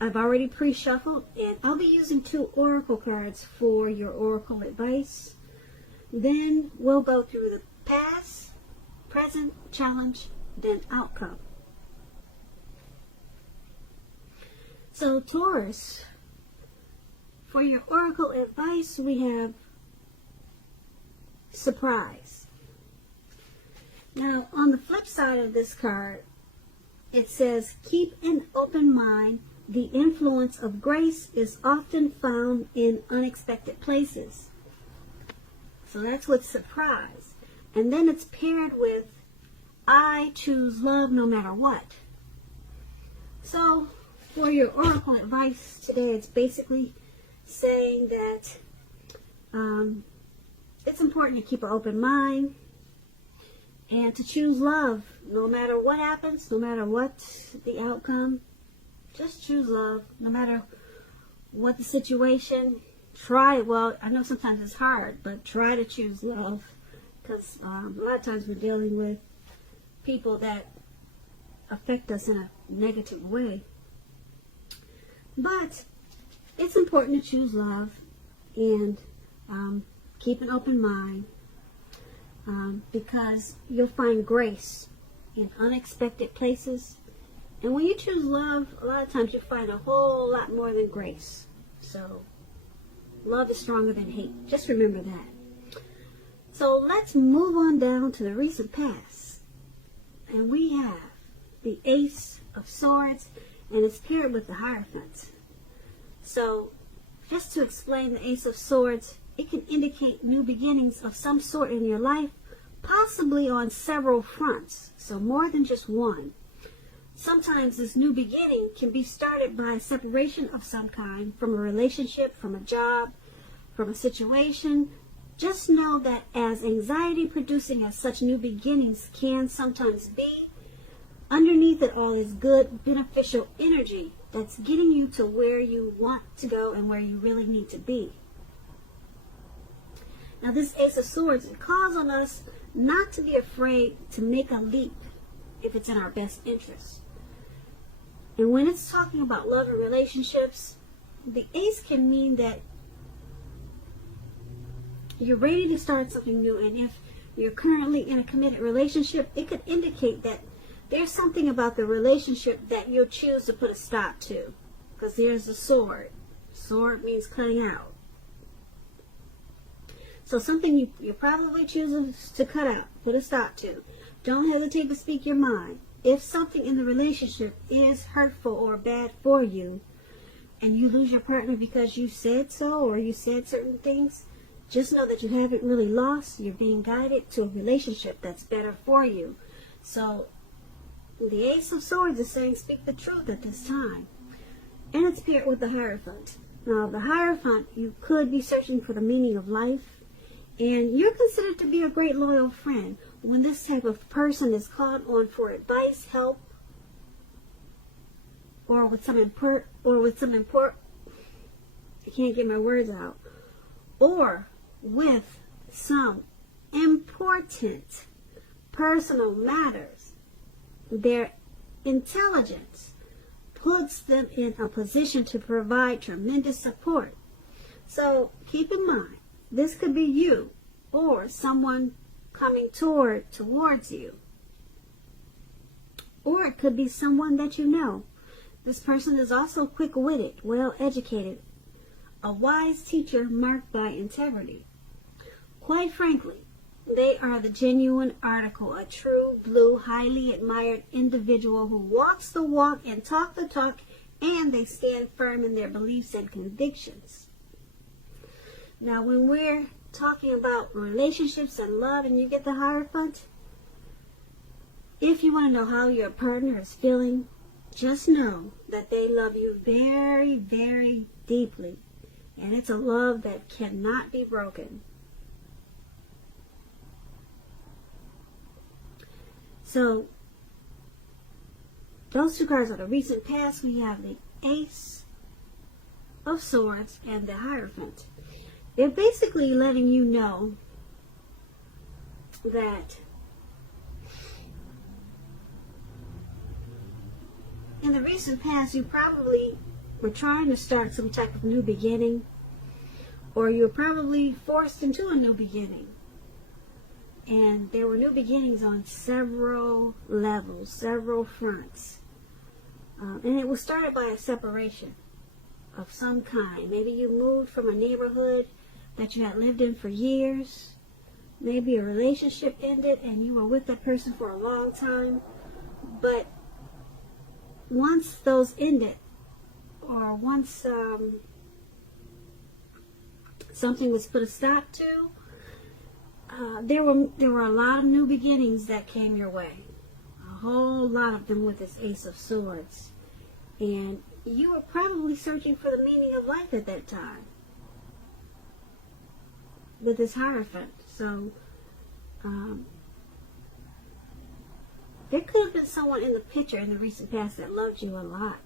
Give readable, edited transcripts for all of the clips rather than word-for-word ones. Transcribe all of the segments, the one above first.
I've already pre-shuffled, and I'll be using 2 oracle cards for your oracle advice. Then we'll go through the past, present, challenge, then outcome. So Taurus, for your oracle advice, we have surprise. Now, on the flip side of this card, it says, keep an open mind. The influence of grace is often found in unexpected places. So that's with surprise. And then it's paired with, I choose love no matter what. So for your oracle advice today, it's basically saying that it's important to keep an open mind and to choose love no matter what happens, no matter what the outcome. Just choose love no matter what the situation. Try, well, I know sometimes it's hard, but try to choose love, because a lot of times we're dealing with people that affect us in a negative way. But it's important to choose love and keep an open mind, because you'll find grace in unexpected places. And when you choose love, a lot of times you find a whole lot more than grace. So love is stronger than hate. Just remember that. So let's move on down to the recent past. And we have the Ace of Swords, and it's paired with the Hierophant. So just to explain the Ace of Swords, it can indicate new beginnings of some sort in your life, possibly on several fronts, so more than just one. Sometimes this new beginning can be started by a separation of some kind, from a relationship, from a job, from a situation. Just know that as anxiety producing as such new beginnings can sometimes be, underneath it all is good, beneficial energy that's getting you to where you want to go and where you really need to be. Now this Ace of Swords, it calls on us not to be afraid to make a leap if it's in our best interest. And when it's talking about love and relationships, the Ace can mean that you're ready to start something new. And if you're currently in a committed relationship, it could indicate that there's something about the relationship that you'll choose to put a stop to. Because there's a sword. Sword means cutting out. So something you probably choose to cut out, put a stop to. Don't hesitate to speak your mind. If something in the relationship is hurtful or bad for you, and you lose your partner because you said so, or you said certain things, just know that you haven't really lost. You're being guided to a relationship that's better for you. So the Ace of Swords is saying speak the truth at this time. And it's paired with the Hierophant. Now the Hierophant, you could be searching for the meaning of life, and you're considered to be a great loyal friend. When this type of person is called on for advice, help, or with some I can't get my words out, or with some important personal matters, their intelligence puts them in a position to provide tremendous support. So keep in mind, this could be you or someone coming towards you. Or it could be someone that you know. This person is also quick-witted, well-educated, a wise teacher marked by integrity. Quite frankly, they are the genuine article, a true blue, highly admired individual who walks the walk and talk the talk, and they stand firm in their beliefs and convictions. Now, when we're talking about relationships and love and you get the Hierophant, if you want to know how your partner is feeling, just know that they love you very, very deeply. And it's a love that cannot be broken. So, those two cards are the recent past. We have the Ace of Swords and the Hierophant. They're basically letting you know that in the recent past, you probably were trying to start some type of new beginning, or you were probably forced into a new beginning. And there were new beginnings on several levels, several fronts. And it was started by a separation of some kind. Maybe you moved from a neighborhood that you had lived in for years. Maybe a relationship ended and you were with that person for a long time. But once those ended, or once something was put a stop to, there were a lot of new beginnings that came your way. A whole lot of them with this Ace of Swords. And you were probably searching for the meaning of life at that time with this Hierophant. So there could have been someone in the picture in the recent past that loved you a lot.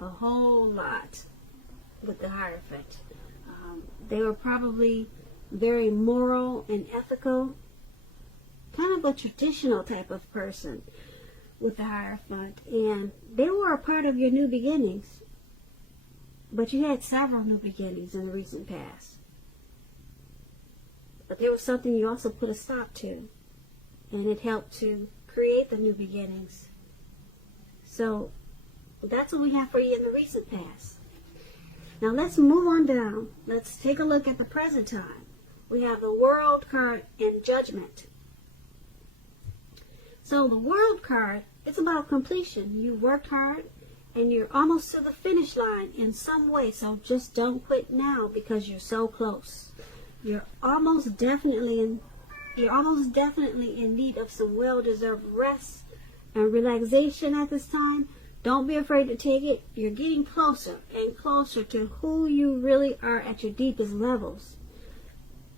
A whole lot with the Hierophant. They were probably very moral and ethical, kind of a traditional type of person with the Hierophant, and they were a part of your new beginnings. But you had several new beginnings in the recent past. But there was something you also put a stop to, and it helped to create the new beginnings. So that's what we have for you in the recent past. Now let's move on down. Let's take a look at the present time. We have the World card and Judgment. So the World card, it's about completion. You worked hard and you're almost to the finish line in some way. So just don't quit now because you're so close. You're almost definitely in need of some well-deserved rest and relaxation at this time. Don't be afraid to take it. You're getting closer and closer to who you really are at your deepest levels.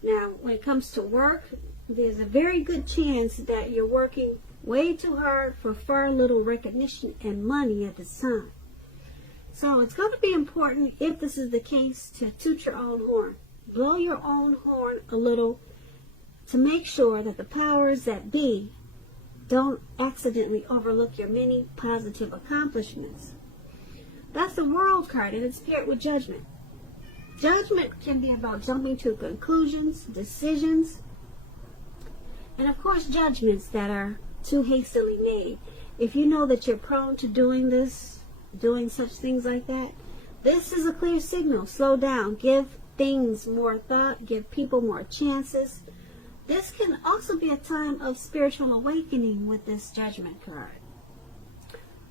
Now, when it comes to work, there's a very good chance that you're working way too hard for far little recognition and money at this time. So it's going to be important, if this is the case, to toot your own horn. Blow your own horn a little to make sure that the powers that be don't accidentally overlook your many positive accomplishments. That's the World card, and it's paired with Judgment. Judgment can be about jumping to conclusions, decisions, and of course judgments that are too hastily made. If you know that you're prone to doing such things like that, this is a clear signal. Slow down. Give things more thought. Give people more chances. This can also be a time of spiritual awakening with this Judgment card.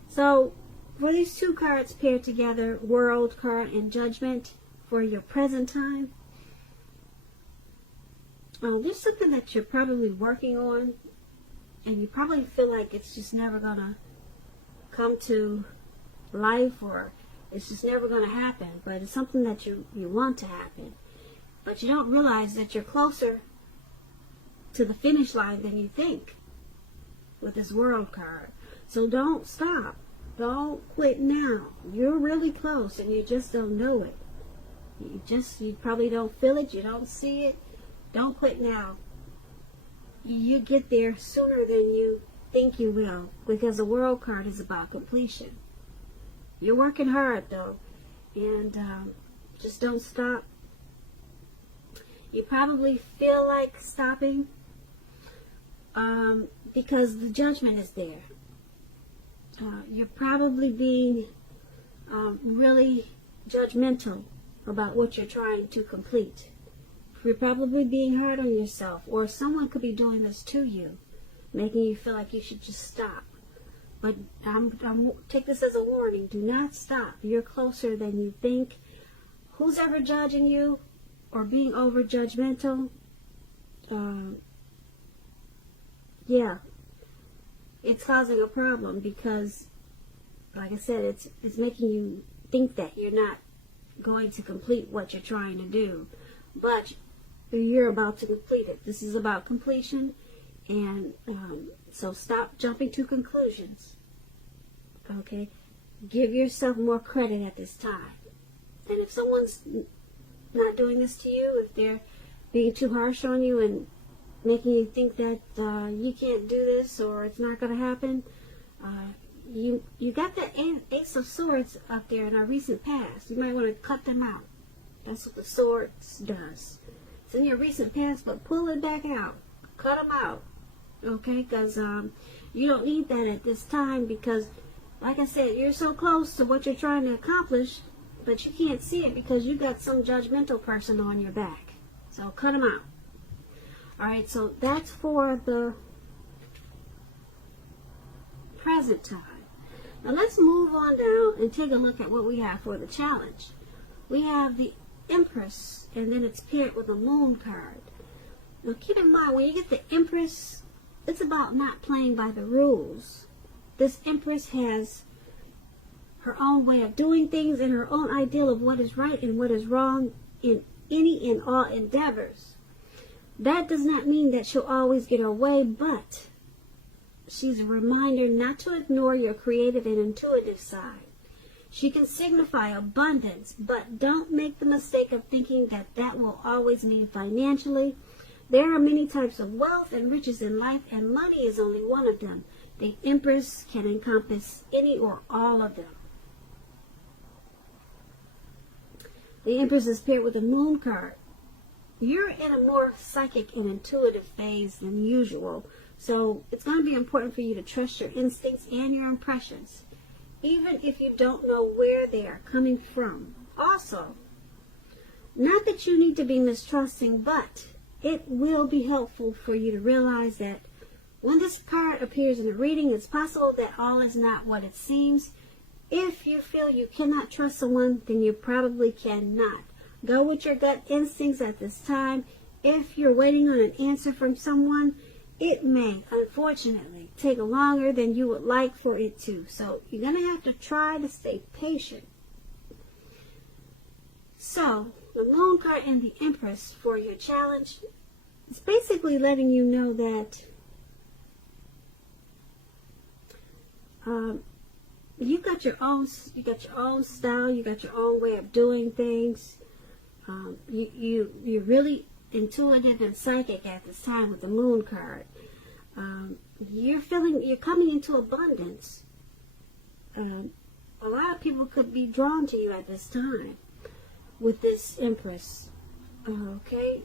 So, for these two cards paired together, World card and Judgment, for your present time, there's something that you're probably working on, and you probably feel like it's just never going to come to life, or it's just never going to happen, but it's something that you want to happen. But you don't realize that you're closer to the finish line than you think with this World card. So don't stop. Don't quit now. You're really close and you just don't know it. You probably don't feel it. You don't see it. Don't quit now. You get there sooner than you think you will, because the World card is about completion. You're working hard though, and just don't stop. You probably feel like stopping because the Judgment is there. You're probably being really judgmental about what you're trying to complete. You're probably being hard on yourself, or someone could be doing this to you, making you feel like you should just stop. But take this as a warning. Do not stop. You're closer than you think. Who's ever judging you or being over judgmental? Yeah, it's causing a problem, because, like I said, it's making you think that you're not going to complete what you're trying to do, but you're about to complete it. This is about completion, and so stop jumping to conclusions. Okay, give yourself more credit at this time. And if someone's not doing this to you, if they're being too harsh on you and making you think that you can't do this or it's not going to happen, you got the Ace of Swords up there in our recent past. You might want to cut them out. That's what the Swords does. It's in your recent past, but pull it back out. Cut them out. Okay? Because you don't need that at this time because, like I said, you're so close to what you're trying to accomplish, but you can't see it because you got some judgmental person on your back. So cut them out. Alright, so that's for the present time. Now let's move on down and take a look at what we have for the challenge. We have the Empress, and then it's paired with a Moon card. Now keep in mind, when you get the Empress, it's about not playing by the rules. This Empress has her own way of doing things and her own ideal of what is right and what is wrong in any and all endeavors. That does not mean that she'll always get her way, but she's a reminder not to ignore your creative and intuitive side. She can signify abundance, but don't make the mistake of thinking that that will always mean financially. There are many types of wealth and riches in life, and money is only one of them. The Empress can encompass any or all of them. The Empress is paired with a Moon card. You're in a more psychic and intuitive phase than usual, so it's going to be important for you to trust your instincts and your impressions, even if you don't know where they are coming from. Also, not that you need to be mistrusting, but it will be helpful for you to realize that when this card appears in a reading, it's possible that all is not what it seems. If you feel you cannot trust someone, then you probably cannot. Go with your gut instincts at this time. If you're waiting on an answer from someone, it may, unfortunately, take longer than you would like for it to. So you're going to have to try to stay patient. So, the Moon card and the Empress for your challenge, it's basically letting you know that you got your own style, you got your own way of doing things. You're really intuitive and psychic at this time with the Moon card. You're coming into abundance. A lot of people could be drawn to you at this time with this Empress. Okay,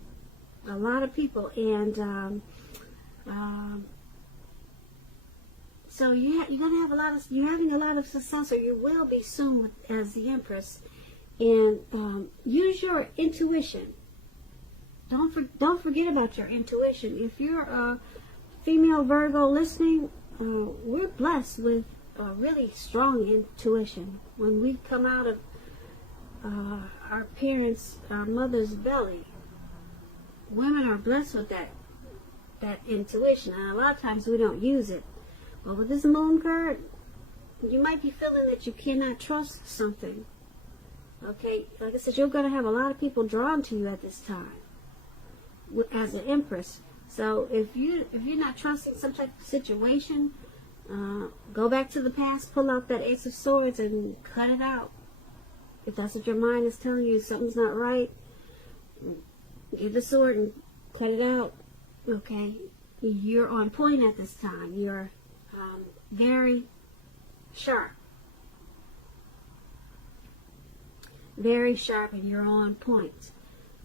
a lot of people, and so you're having a lot of success, or you will be soon as the Empress. And use your intuition. Don't forget about your intuition. If you're a female Virgo listening, we're blessed with a really strong intuition. When we come out of our mother's belly, women are blessed with that intuition, and a lot of times we don't use it. But with this Moon card, you might be feeling that you cannot trust something. Okay, like I said, you're going to have a lot of people drawn to you at this time as an Empress. So if you're not trusting some type of situation, go back to the past, pull out that Ace of Swords and cut it out. If that's what your mind is telling you, something's not right, give the sword and cut it out. Okay, you're on point at this time. You're very sharp. Very sharp, and you're on point.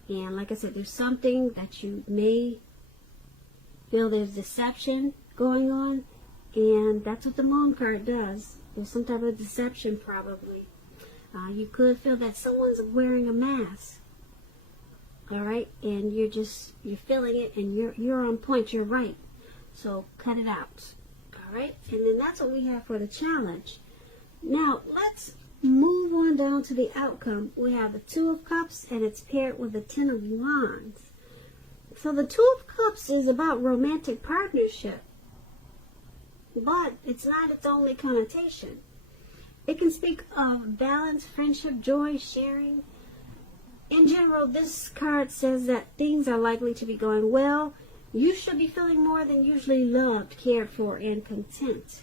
And like I said, there's something that you may feel there's deception going on, and that's what the Moon card does. There's some type of deception probably. You could feel that someone's wearing a mask. Alright, and you're feeling it, and you're on point, you're right. So cut it out. Alright, and then that's what we have for the challenge. Now let's move on down to the outcome. We have the Two of Cups, and it's paired with the Ten of Wands. So the Two of Cups is about romantic partnership, but it's not its only connotation. It can speak of balance, friendship, joy, sharing. In general, this card says that things are likely to be going well. You should be feeling more than usually loved, cared for, and content.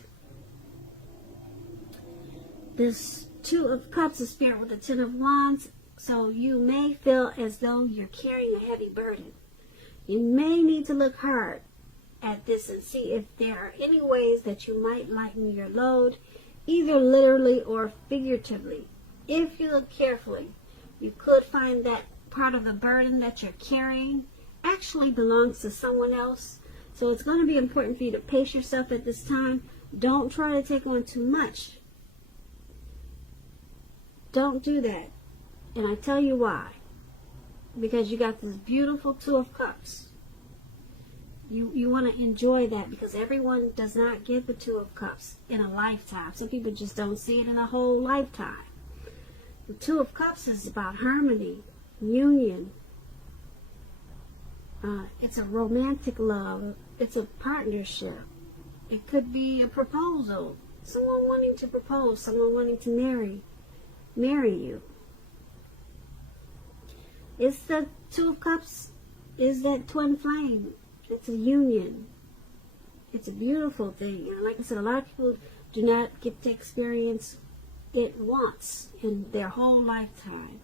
This Two of Cups is paired with the Ten of Wands, so you may feel as though you're carrying a heavy burden. You may need to look hard at this and see if there are any ways that you might lighten your load. either literally or figuratively. If you look carefully, you could find that part of the burden that you're carrying actually belongs to someone else. So it's going to be important for you to pace yourself at this time. Don't try to take on too much. Don't do that. And I tell you why. Because you got this beautiful Two of Cups. You want to enjoy that, because everyone does not get the Two of Cups in a lifetime. Some people just don't see it in a whole lifetime. The Two of Cups is about harmony, union. It's a romantic love. It's a partnership. It could be a proposal. Someone wanting to propose. Someone wanting to marry you. It's the Two of Cups is that twin flame. It's a union. It's a beautiful thing. And like I said, a lot of people do not get to experience it once in their whole lifetime.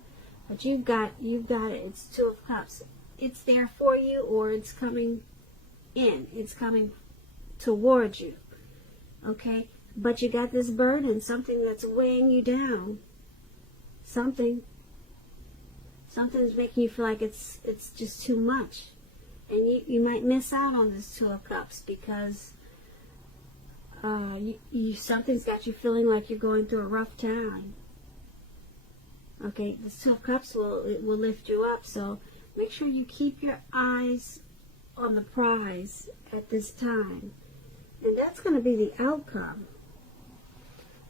But you've got it. It's Two of Cups. It's there for you, or it's coming in. It's coming towards you. Okay? But you got this burden, something that's weighing you down. Something's making you feel like it's just too much. And you might miss out on this Two of Cups because something's got you feeling like you're going through a rough time. Okay, this Two of Cups will lift you up. So make sure you keep your eyes on the prize at this time. And that's going to be the outcome.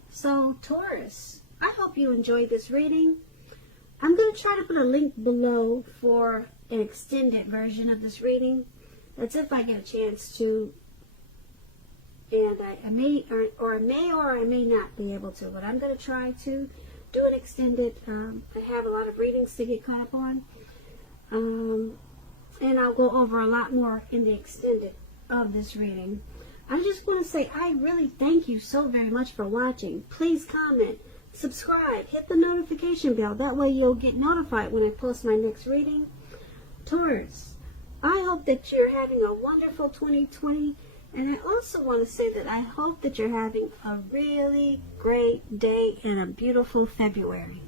So Taurus, I hope you enjoyed this reading. I'm going to try to put a link below for an extended version of this reading. That's if I get a chance to. And I may or I may not be able to, but I'm going to try to do an extended. I have a lot of readings to get caught up on. And I'll go over a lot more in the extended of this reading. I just want to say I really thank you so very much for watching. Please comment, subscribe, hit the notification bell. That way you'll get notified when I post my next reading. Taurus, I hope that you're having a wonderful 2020. And I also want to say that I hope that you're having a really great day and a beautiful February.